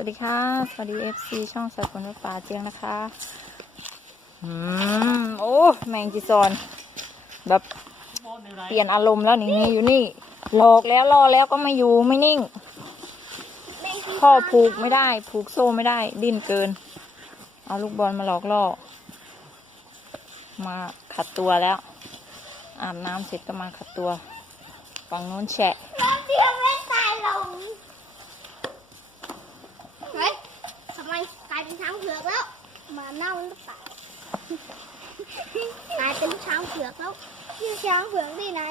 วัสดีค่ะ สวัสดีเอฟซีช่องสายฝนวัดป่าเจียงนะคะ อืม โอ้ แมงจีซอน แบบเปลี่ยนอารมณ์แล้วนี่นี่อยู่นี่ หลอกแล้วล่อแล้วก็ไม่อยู่ไม่นิ่ง พ่อผูกไม่ได้ ผูกโซ่ไม่ได้ ดิ้นเกิน เอาลูกบอลมาหลอกล่อ มาขัดตัวแล้ว อาบน้ำเสร็จก็มาขัดตัว ฝั่งนู้นแฉะแล้วเดียวไม่ตายลง เฮ้ยทำไมกลายเป็นช้างเผือกแล้วหมาเน่าหรือเปล่ากลายเป็นช้างเผือกแล้วชื่อช้างเผือกที่ไหน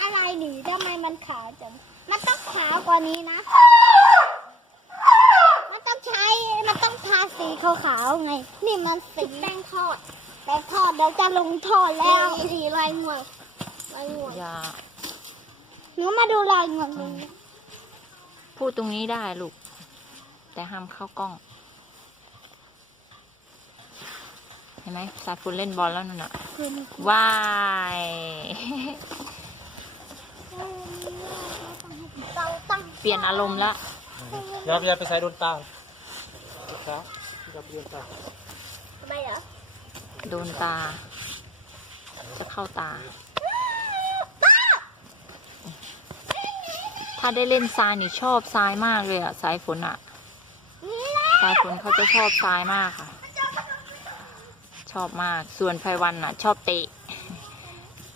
อะไรหนีทำไมมันขาวจังมันต้องขาวกว่านี้นะ มันต้องใช้ มันต้องทาสีขาวๆไง นี่มันสีแป้งทอดแป้งทอดเดี๋ยวจะลงทอดแล้วสีลายงวงลายงวงอย่าหนูมาดูลายงวงดูพูดตรงนี้ได้ลูก แต่ห้ามเข้ากล้อง เห็นไหมสายฟุนเล่นบอลแล้วนั่นน่ะคือมันว้ายเราตั้งเปลี่ยนอารมณ์ละอย่าอย่าไปใส่โดนตาครับอย่าไปโดนตาทำไมเหรอโดนตา จะเข้าตา ถ้าได้เล่นทรายนี่ชอบทรายมากเลยอะสายฝนอะ นี่แหละสายฝนเขาจะชอบทรายมากค่ะ ชอบมาก ส่วนไพวันอะชอบเตะ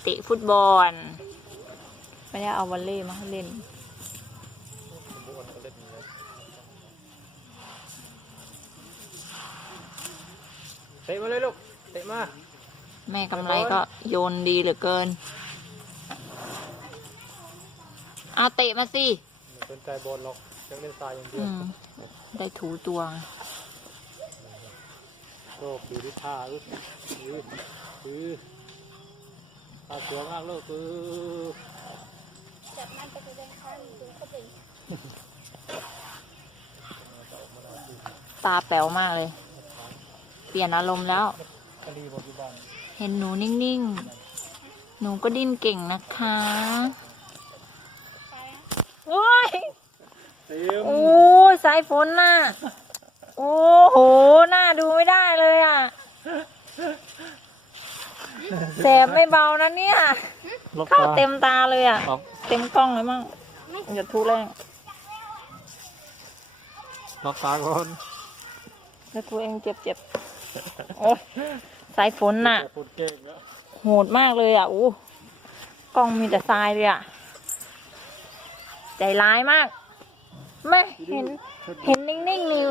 เตะฟุตบอล ไม่ได้เอาวอลเล่มาให้เล่นเตะมาเลยลูก เตะมา แม่กำไรก็โยนดีเหลือเกิน เอาเตะมาสิ ไม่สนใจบอลหรอก ยังเล่นทรายอย่างเดียอืวมได้ถูตัวโลกดูที่ท่าลูกคือคือท่าสวยมากลูกคือจับมันไปแสดงข้างดูก็เป็นตาแป๋วมากเลย เปลี่ยนอารมณ์แล้วคดีบอลที่บ้านเห็นหนูนิ่งๆ หนูก็ดิ้นเก่งนะคะโอ้ย เต็มโอ้ยสายฝนน่ะ โอ้โหหน้าดูไม่ได้เลยอะแสบไม่เบานะเนี่ยล็อกเข้าตาเต็มตาเลยอะล็อกเต็มกล้องเลยมั่งอย่าทุแรงล็อกตาก่อนอย่าทุเองเจ็บเจ็บโอ้ยสายฝนน่ะ ปวดเก่งแล้วโหดมากเลยอะอู้กล้องมีแต่ทรายเลยอะ ใจร้ายมาก ไม่เห็น เห็นนิ่งๆนี่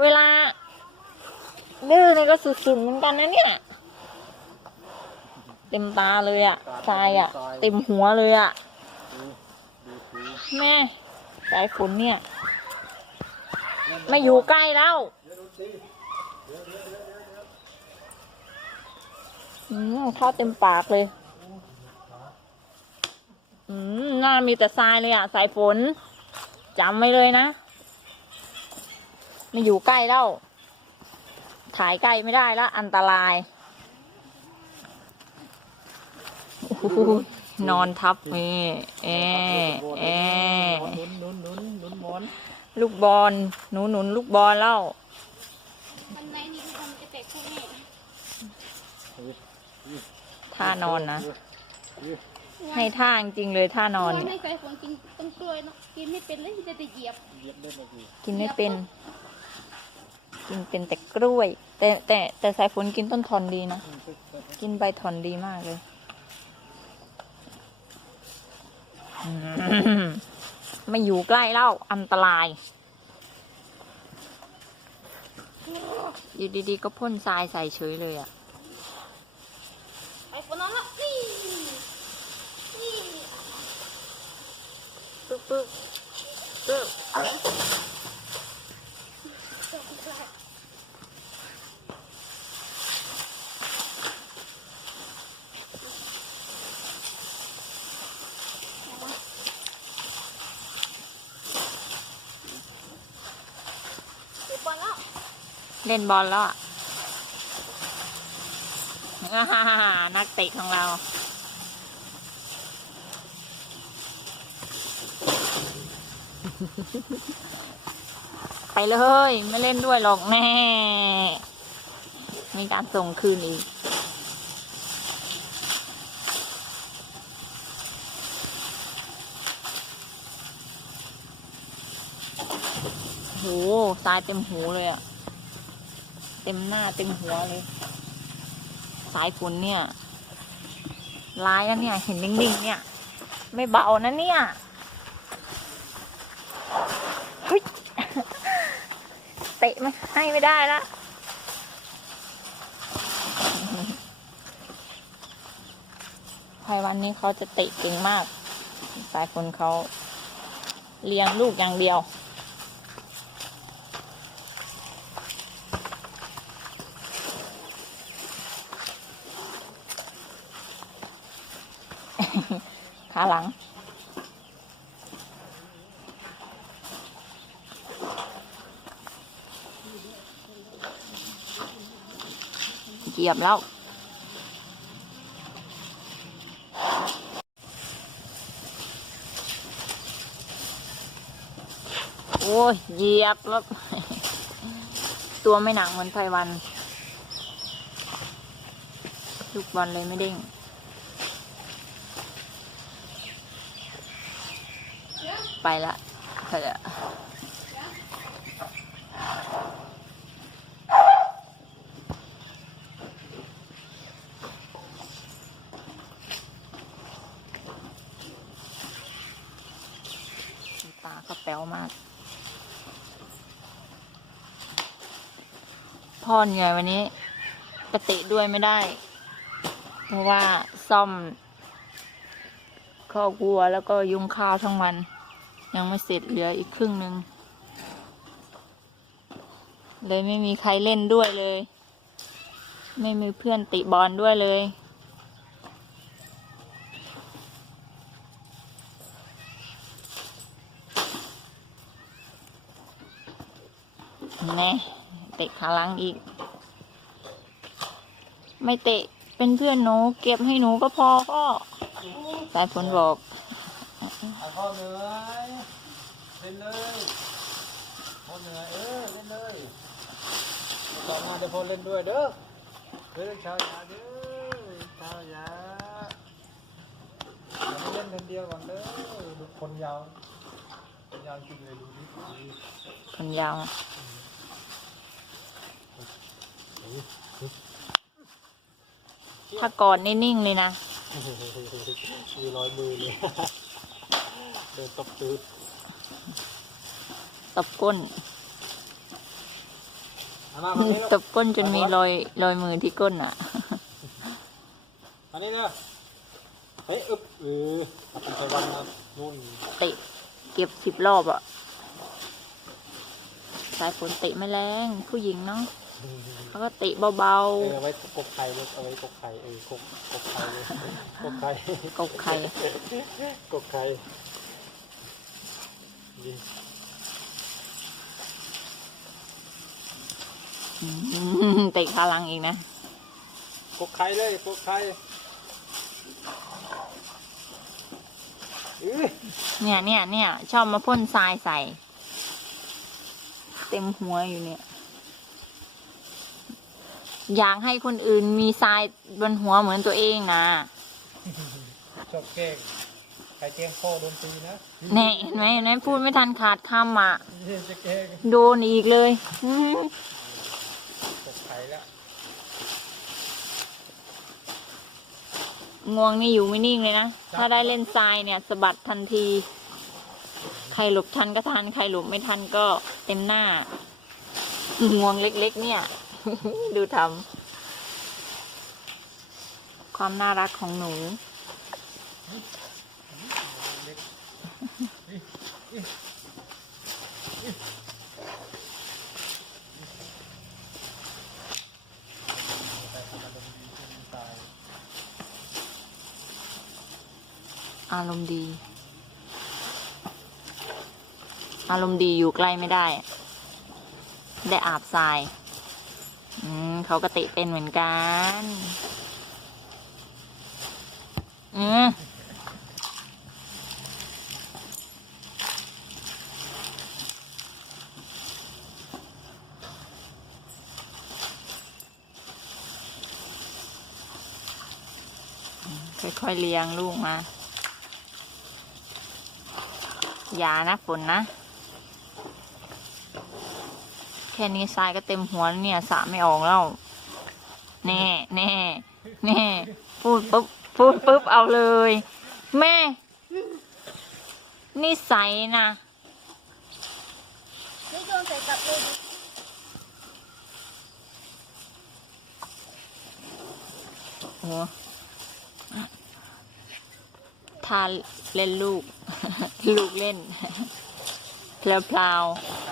เวลาดื้อนี่ก็สุดๆเหมือนกันนะเนี่ย เต็มตาเลยอะทรายอะเต็มหัวเลยอะแม่สายฝนเนี่ย ไม่อยู่ใกล้แล้วอืมเข้าเต็มปากเลย อืมหน้ามีแต่ทรายเลยอะ สายฝน จำไว้เลยนะไม่อยู่ใกล้แล้วถ่ายใกล้ไม่ได้แล้วอันตรายโอ้โหนอนทับมีเอเอหนุนหนุนหนุนหนุนหมอนลูกบอลหนูหนุนลูกบอลแล้วมันในนี้ทำจะเตะคู่นี้ท่านอนนะ ให้ท่าจริงๆเลยท่านอน ไม่เนี่ยเคยคนกินต้นกล้วยเนาะกินไม่เป็นเลยที่จะไปเหยียบเหยียบเล่นเลยดิกินไม่เป็น กินเป็นแต่กล้วย แต่แต่แต่สายฝนกินต้นทอนดีนะ กินใบทอนดีมากเลยอืมไม่อยู่ใกล้แล้วอันตราย อยู่ดีๆ ก็พ่นทรายใส่เฉยเลยอะ ไปฝนนอนแล้วนี่นี่ ปึ๊บปึ๊บปึ๊บเตะบอลแล้วเล่นบอลแล้วอะฮ่าฮ่าฮ่านักเตะของเรา ไปเลย ไม่เล่นด้วยหรอกแน่มีการส่งคืนอีก โหทรายเต็มหูเลยอะเต็มหน้าเต็มหัวเลย สายฝนเนี่ย ร้ายนะเนี่ย เห็นนิ่งๆเนี่ย ไม่เบานะเนี่ยเฮ้ย ม่ให้ไม่ได้ละไพวันนี้เขาจะเตะเก่งมาก สายฝนเขาเลี้ยงลูกอย่างเดียว ขาหลัง เหยียบแล้ว โอ้ยเหยียบแล้ว ตัวไม่หนักเหมือนไพวันลูกบอลเลยไม่เด้งไปละเถอะ ตาก็แป๋วมาก พ่อเหนื่อยวันนี้กระเตะด้วยไม่ได้ เพราะว่าซ่อมข้อกวัวแล้วก็ยุงข้าวทั้งวัน ยังไม่เสร็จเหลืออีกครึ่งหนึ่งเลยไม่มีใครเล่นด้วยเลย ไม่มีเพื่อนติบอลด้วยเลย แน่เตะขาลังอีก ไม่เตะเป็นเพื่อนหนู เก็บให้หนูก็พอก็สายฝนบอกเอาพ่อเหนื่อยเล่นเลยพ่อเหนื่อยเออเล่นเลยต่อมาเดี๋ยวพ่อเล่นด้วยเด้อเด้อชาวยาเด้อชาวยาอย่าให้เล่นคนเดียวก่อนเด้อดูคนยาวคนยาวจริงเลยดูดิคนยาว ถ้ากอดนี่นิ่งเลยนะ มีรอยมือเลย เดินตบตืดตบก้นเอามาคนนี้ลูกตบก้นจนมีรอยรอยมือที่ก้นอะอันนี้เนอะเฮ้ยอึบเออเอาไปใส่วันนะนู่นเตะเก็บสิบรอบอะ สายฝนเตะไม่แรง ผู้หญิงเนาะ เขาก็เตะเบาเออเอาไว้กบไข่เลยเอาไว้กบไข่เออกบกบไข่เลยกบไข่ๆกบไข่กบไข่ดีอืมเตะขาหลังอีกนะกบไข่เลยกบไข่อื้อเนี่ยเนี่ยเนี่ยชอบมาพ่นทรายใส่ เต็มหัวอยู่เนี่ย อยากให้คนอื่นมีทรายบนหัวเหมือนตัวเองนะชอบแกล้งใครแกล้งพ่อโดนตีนะแน่เห็นไหมเห็นไหมพูดไม่ทันขาดคำอะนี่จะแกล้งโดนอีกเลยอื้อกบไข่แล้วงวงนี่อยู่ไม่นิ่งเลยนะ ถ้าได้เล่นทรายเนี่ยสะบัดทันที ใครหลบทันก็ทัน ใครหลบไม่ทันก็เต็มหน้างวงเล็ก ๆ เนี่ย ดูทำความน่ารักของหนู อารมณ์ดี อารมณ์ดีอยู่ใกล้ไม่ได้ ได้อาบทราย อืมเขาก็เตะเป็นเหมือนกัน อืมค่อยๆเลี้ยงลูกมา อย่านะฝนนะ แค่นี้ทรายก็เต็มหัวเนี่ยสระไม่ออกแล้วแน่แน่แน่พูดปุ๊บพูดปุ๊บเอาเลย แม่นิสัยนะนี่โดนใส่กับเลยโอ้ทาเล่นลูก ลูกเล่นเพลวๆ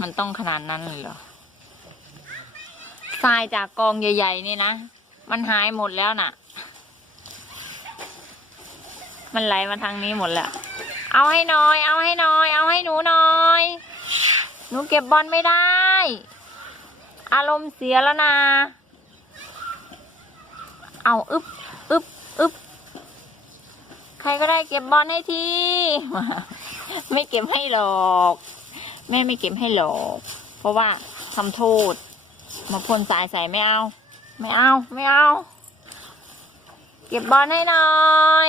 มันต้องขนาดนั้นเลยเหรอทรายจากกองใหญ่ๆนี่นะ มันหายหมดแล้วน่ะ มันไหลมาทางนี้หมดแล้ว เอาให้หน้อย เอาให้หน้อย เอาให้หนูหน้อย หนูเก็บบอลไม่ได้ อารมณ์เสียแล้วนะ เอาอึบอึบอึบใครก็ได้เก็บบอลให้ที ไม่เก็บให้หรอก แม่ไม่เก็บให้หรอก เพราะว่าทำโทษ มาพ่นสายใส่ไม่เอา ไม่เอา ไม่เอา เก็บบอลให้หน่อย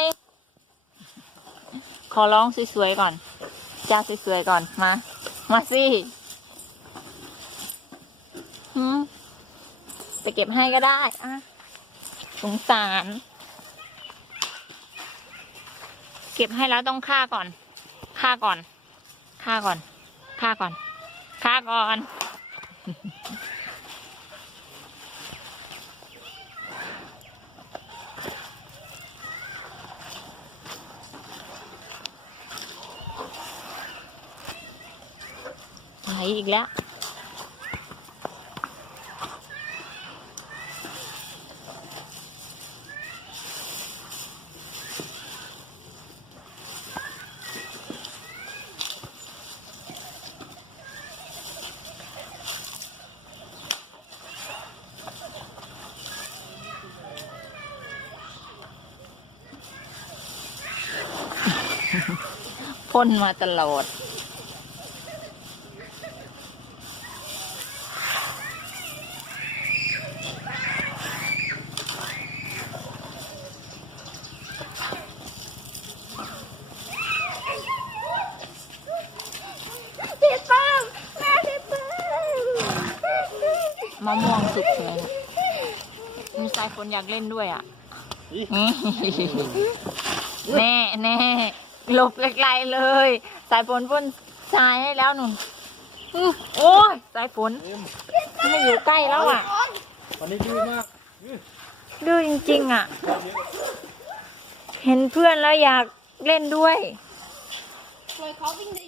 ขอร้องสวยๆก่อน จ้าสวยๆก่อน มา มาสิจะเก็บให้ก็ได้อะสงสาร เก็บให้แล้วต้องฆ่าก่อน ฆ่าก่อน ฆ่าก่อน ฆ่าก่อนฆ่าก่อน ไหลอีกแล้ว พ่นมาตลอด พี่ป้มแม่พี่ป้อมมะม่วงสุกเลยมีสายฝนอยากเล่นด้วยอะ แน่แน่ หลบไกลๆเลย สายฝนพ่นทรายให้แล้วหนุ่นอื้อโอ้ยสายฝนเอ็มไม่อยู่ใกล้แล้วอะวันนี้ดื้อมากดื้อจริง ๆ อะ เห็นเพื่อนแล้วอยากเล่นด้วยปล่อยเขาวิ่งเลย